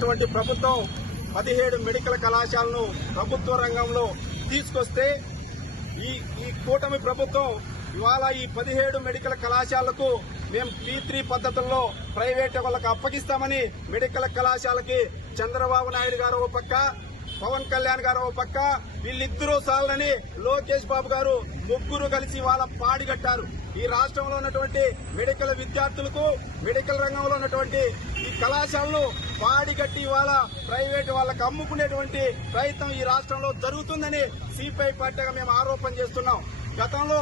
ఉన్నటువంటి ప్రభుత్వం పదిహేడు మెడికల్ కళాశాలను ప్రభుత్వ రంగంలో తీసుకొస్తే ఈ ఈ కూటమి ప్రభుత్వం ఇవాళ ఈ పదిహేడు మెడికల్ కళాశాలకు మేము పీ త్రీ పద్ధతుల్లో ప్రైవేట్ వాళ్ళకు అప్పగిస్తామని మెడికల్ కళాశాలకి చంద్రబాబు నాయుడు గారు ఓ పక్క పవన్ కళ్యాణ్ గారు ఓ పక్క వీళ్ళిద్దరూ సాలని లోకేష్ బాబు గారు ముగ్గురు కలిసి వాళ్ళ పాడిగట్టారు ఈ రాష్ట్రంలో ఉన్నటువంటి మెడికల్ విద్యార్థులకు మెడికల్ రంగంలో ఉన్నటువంటి ఈ కళాశాలను పాడిగట్టి ఇవాళ ప్రైవేట్ వాళ్ళకి అమ్ముకునేటువంటి ప్రయత్నం ఈ రాష్ట్రంలో జరుగుతుందని సిపిఐ పార్టీగా మేము ఆరోపణ చేస్తున్నాం. గతంలో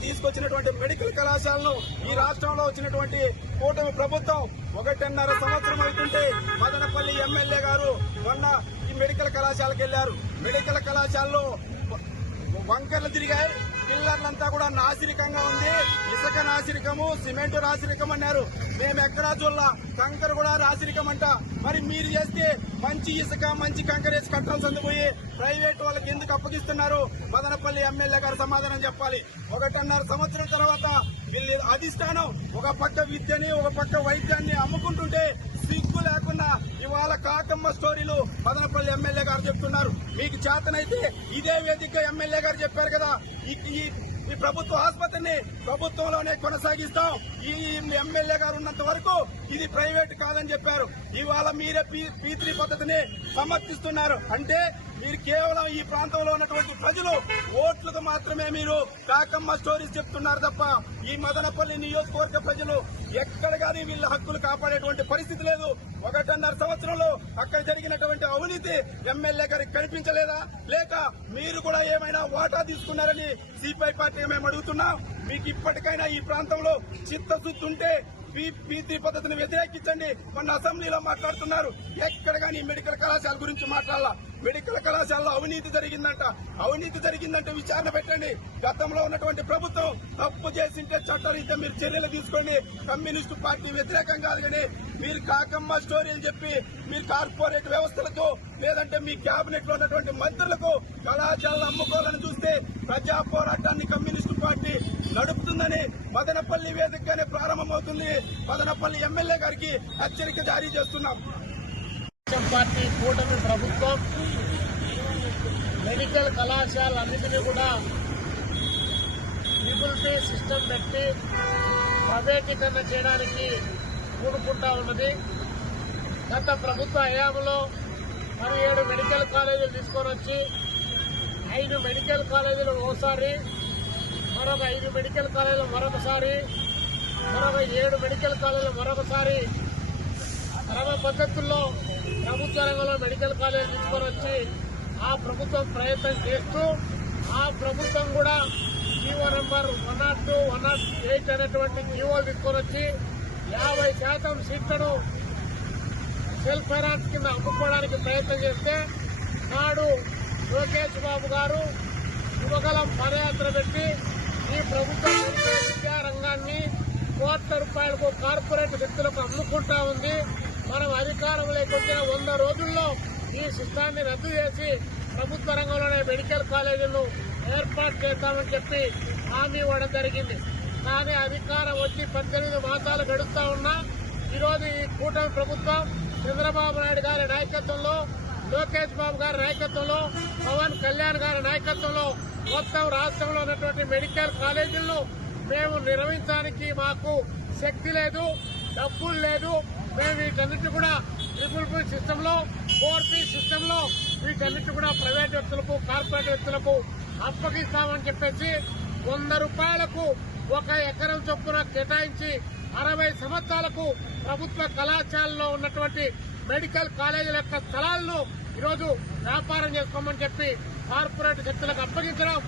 తీసుకొచ్చినటువంటి మెడికల్ కళాశాలను ఈ రాష్ట్రంలో వచ్చినటువంటి కూటమి ప్రభుత్వం ఒకటిన్నర సంవత్సరం అవుతుంటే మదనపల్లి ఎమ్మెల్యే గారు మొన్న మెడికల్ కళాశాలకు వెళ్ళారు మెడికల్ కళాశాలలో వంకర్లు తిరిగాయి. పిల్లర్లంతా కూడా నాసిరికంగా ఉంది. ఇసుక నాసిరికము సిమెంట్ నాసిరికం అన్నారు. మేము ఎక్కడా చూడాల. కంకర కూడా నాసిరికం అంట. మరి మీరు చేస్తే మంచి ఇసుక మంచి కంకర వేసి కట్టాల్సి పోయి ప్రైవేట్ వాళ్ళకి ఎందుకు అప్పగిస్తున్నారు? మదనపల్లి ఎమ్మెల్యే గారు సమాధానం చెప్పాలి. ఒకటిన్నర సంవత్సరం తర్వాత వీళ్ళు అధిష్టానం ఒక పక్క విద్యని ఒక పక్క వైద్యాన్ని అమ్ముకుంటుంటే సిగ్గు లేకుండా ఇవాళ కాకమ్మ స్టోరీలు మదనపల్లి ఎమ్మెల్యే గారు చెప్తున్నారు. మీకు చేతనైతే ఇదే వేదిక ఎమ్మెల్యే గారు చెప్పారు కదా. ఈ- ఈ ప్రభుత్వ ఆసుపత్రిని ప్రభుత్వంలోనే కొనసాగిస్తాం. ఈ ఎమ్మెల్యే గారు ఉన్నంత వరకు ఇది ప్రైవేట్ కాదని చెప్పారు. ఇవాళ మీరే పీ పీత్రి పద్ధతిని సమర్థిస్తున్నారు. అంటే మీరు కేవలం ఈ ప్రాంతంలో ఉన్నటువంటి ప్రజలు ఓట్లకు మాత్రమే మీరు కాకమ్మ స్టోరీస్ చెప్తున్నారు తప్ప ఈ మదనపల్లి నియోజకవర్గ ప్రజలు ఎక్కడ కానీ వీళ్ళ హక్కులు కాపాడేటువంటి పరిస్థితి లేదు. ఒకటిన్నర సంవత్సరంలో అక్కడ జరిగినటువంటి అవినీతి ఎమ్మెల్యే గారికి కనిపించలేదా? లేక మీరు కూడా ఏమైనా వాటా తీసుకున్నారని సిపిఐ పార్టీ మేము అడుగుతున్నాం? మీకు ఇప్పటికైనా ఈ ప్రాంతంలో చిత్తశుద్ధి ఉంటే పీతీ పద్ధతిని వ్యతిరేకించండి. మొన్న అసెంబ్లీలో మాట్లాడుతున్నారు. ఎక్కడ కానీ మెడికల్ కళాశాల గురించి మాట్లాడాల? మెడికల్ కళాశాలలో అవినీతి జరిగిందంట. అవినీతి జరిగిందంటే విచారణ పెట్టండి. గతంలో ఉన్నటువంటి ప్రభుత్వం తప్పు చేసింటే చట్టరీత్యా మీరు చర్యలు తీసుకోండి. కమ్యూనిస్టు పార్టీ వ్యతిరేకం కాదు కానీ మీరు కాకమ్మ స్టోరీలు చెప్పి మీరు కార్పొరేట్ వ్యవస్థలకు లేదంటే మీ కేబినెట్లో ఉన్నటువంటి మంత్రులకు కళాశాలను అమ్ముకోవాలని చూస్తే ప్రజా పోరాటాన్ని కమ్యూనిస్టు పార్టీ నడుపుతుందని మదనపల్లి వేదికగానే ప్రారంభమవుతుంది. మదనపల్లి ఎమ్మెల్యే గారికి హెచ్చరిక జారీ చేస్తున్నాం. తెలుగుదేశం పార్టీ కూటమి ప్రభుత్వం మెడికల్ కళాశాలన్నింటినీ కూడా ట్రిపుల్ పీ సిస్టమ్ పెట్టి ప్రైవేటీకరణ చేయడానికి కూడుకుంటా ఉన్నది. గత ప్రభుత్వ హయాంలో మరి ఏడు మెడికల్ కాలేజీలు తీసుకొని వచ్చి ఐదు మెడికల్ కాలేజీలు ఓసారి మరొక ఐదు మెడికల్ కాలేజీలు మరొకసారి మరొక ఏడు మెడికల్ కాలేజీలు మరొకసారి క్రమ పద్ధతుల్లో ప్రభుత్వ రంగంలో మెడికల్ కాలేజ్ తీసుకొని వచ్చి ఆ ప్రభుత్వం ప్రయత్నం చేస్తూ ఆ ప్రభుత్వం కూడా GO number one not two one not eight అనేటువంటి జీవోలు తీసుకొని వచ్చి యాభై శాతం సీట్లను సెల్ఫ్ ఫైనాన్స్ కింద అమ్ముకోవడానికి ప్రయత్నం చేస్తే నాడు లోకేష్ బాబు గారు యువకలం పాదయాత్ర పెట్టి ఈ ప్రభుత్వం విద్యా రంగాన్ని కోట్ల రూపాయలకు కార్పొరేట్ వ్యక్తులకు అమ్ముకుంటా ఉంది. మనం అధికారం లేకుంటే వంద రోజుల్లో ఈ సిస్టాన్ని రద్దు చేసి ప్రభుత్వ రంగంలోనే మెడికల్ కాలేజీలను ఏర్పాటు చేస్తామని చెప్పి హామీ ఇవ్వడం జరిగింది. కానీ అధికారం వచ్చి పద్దెనిమిది మాసాలు గడుస్తూ ఉన్నా ఈరోజు ఈ కూటమి ప్రభుత్వం చంద్రబాబు నాయుడు గారి నాయకత్వంలో లోకేష్ బాబు గారి నాయకత్వంలో పవన్ కళ్యాణ్ గారి నాయకత్వంలో మొత్తం రాష్ట్రంలో ఉన్నటువంటి మెడికల్ కాలేజీలను మేము నిర్వహించడానికి మాకు శక్తి లేదు డబ్బులు లేదు. మేము వీటన్నిటి కూడా ట్రిపుల్ పీ సిస్టమ్లో ఫోర్ పీ సిస్టమ్లో వీటన్నిటి కూడా ప్రైవేట్ వ్యక్తులకు కార్పొరేట్ వ్యక్తులకు అప్పగిస్తామని చెప్పేసి వంద రూపాయలకు ఒక ఎకరం చొప్పున కేటాయించి అరవై సంవత్సరాలకు ప్రభుత్వ కళాశాలలో ఉన్నటువంటి మెడికల్ కాలేజీల యొక్క స్థలాలను ఈరోజు వ్యాపారం చేసుకోమని చెప్పి కార్పొరేట్ శక్తులకు అప్పగించడం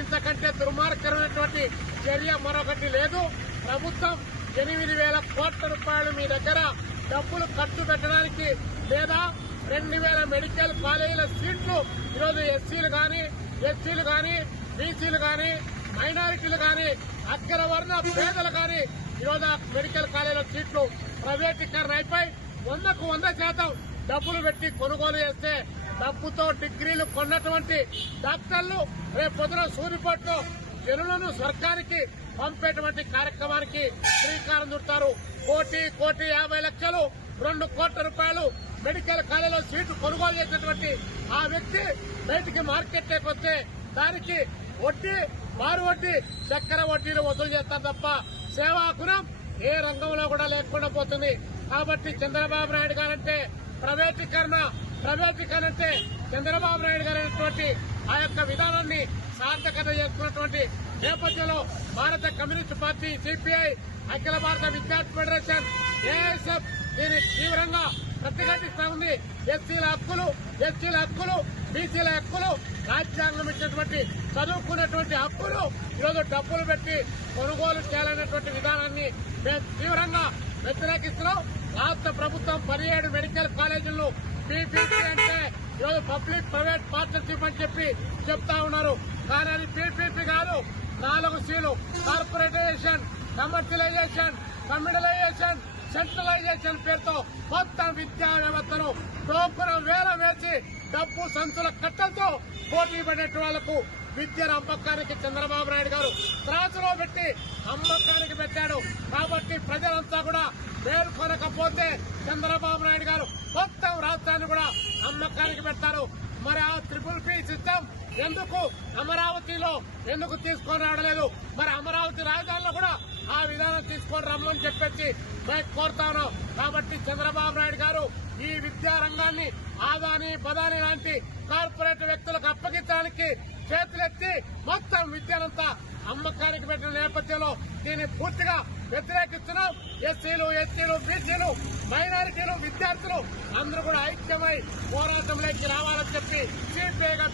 ఇంతకంటే దుర్మార్గమైనటువంటి చర్య మరొకటి లేదు. ప్రభుత్వం ఎనిమిది వేల కోట్ల రూపాయలు మీ దగ్గర డబ్బులు ఖర్చు పెట్టడానికి లేదా రెండు వేల మెడికల్ కాలేజీల సీట్లు ఈరోజు ఎస్సీలు కానీ ఎస్సీలు కానీ బీసీలు కానీ మైనారిటీలు కానీ అగ్రవర్ణ పేదలు కానీ ఈరోజు మెడికల్ కాలేజీల సీట్లు ప్రైవేటీకరణ అయిపోయి వందకు వంద శాతం డబ్బులు పెట్టి కొనుగోలు చేస్తే డబ్బుతో డిగ్రీలు కొన్నటువంటి డాక్టర్లు రేపు పొద్దున సూరిపోట్లో జనులను స్వర్గానికి పంపేటువంటి కార్యక్రమానికి శ్రీకారం చుడతారు కోటి కోటి యాభై లక్షలు రెండు కోట్ల రూపాయలు మెడికల్ కాలేజీలో సీటు కొనుగోలు చేసినటువంటి ఆ వ్యక్తి బయటికి మార్కెట్లోకి వస్తే దానికి వడ్డీ మారు వడ్డీ చక్కెర వడ్డీలు వసూలు చేస్తారు తప్ప సేవా గుణం ఏ రంగంలో కూడా లేకుండా పోతుంది. కాబట్టి చంద్రబాబు నాయుడు గారంటే ప్రైవేటీకరణ ప్రైవేటీకరణ అంటే చంద్రబాబు నాయుడు గారు ఆ యొక్క విధానాన్ని సార్థకత చేసుకున్నటువంటి నేపథ్యంలో భారత కమ్యూనిస్ట్ పార్టీ సిపిఐ అఖిల భారత విద్యార్థి ఫెడరేషన్ ఏఎస్ఎఫ్ దీన్ని తీవ్రంగా ప్రతిఘటిస్తా ఉంది. ఎస్సీల హక్కులు ఎస్టీల హక్కులు బీసీల హక్కులు రాజ్యాంగం ఇచ్చినటువంటి చదువుకున్నటువంటి హక్కులు ఈరోజు డబ్బులు పెట్టి కొనుగోలు చేయాలనేటువంటి విధానాన్ని మేము తీవ్రంగా వ్యతిరేకిస్తున్నాం. రాష్ట్ర ప్రభుత్వం పదిహేడు మెడికల్ కాలేజీలను పీపీపీ ఈరోజు పబ్లిక్ ప్రైవేట్ పార్ట్నర్షిప్ అని చెప్పి చెప్తా ఉన్నారు. కానీ అది పీపీపీ కాదు. నాలుగు సీలు. కార్పొరేటైజేషన్ కమర్షియలైజేషన్ కమ్యూనలైజేషన్ సెంట్రలైజేషన్ పేరుతో మొత్తం విద్యా వ్యవస్థను డోపున వేల వేసి డబ్బు సంచుల కట్టలతో పోటీ పడేట వాళ్ళకు విద్యను అమ్మకానికి చంద్రబాబు నాయుడు గారు త్రాసులో పెట్టి అమ్మకానికి పెట్టాడు. కాబట్టి ప్రజలంతా కూడా మేల్కొనకపోతే చంద్రబాబు నాయుడు గారు మొత్తం రాష్ట్రాన్ని కూడా అమ్మకానికి పెడతారు. మరి ఆ ట్రిపుల్ పీ సిస్టమ్ ఎందుకు అమరావతిలో ఎందుకు తీసుకొని రావడలేదు మరి అమరావతి రాజధానిలో కూడా ఆ విధానం తీసుకొని రమ్మని చెప్పేసి మేము కోరుతాను కాబట్టి చంద్రబాబు నాయుడు గారు ఈ విద్యా రంగాన్ని ఆదాని పదాని లాంటి కార్పొరేట్ వ్యక్తులకు అప్పగించడానికి చేతులెత్తి మొత్తం విద్యనంతా అమ్మకానికి పెట్టిన నేపథ్యంలో దీన్ని పూర్తిగా వ్యతిరేకిస్తున్నాం. ఎస్సీలు ఎస్టీలు బీసీలు మైనారిటీలు విద్యార్థులు అందరూ కూడా ఐక్యమై పోరాటంలోకి రావాలని చెప్పి సిపిఐగా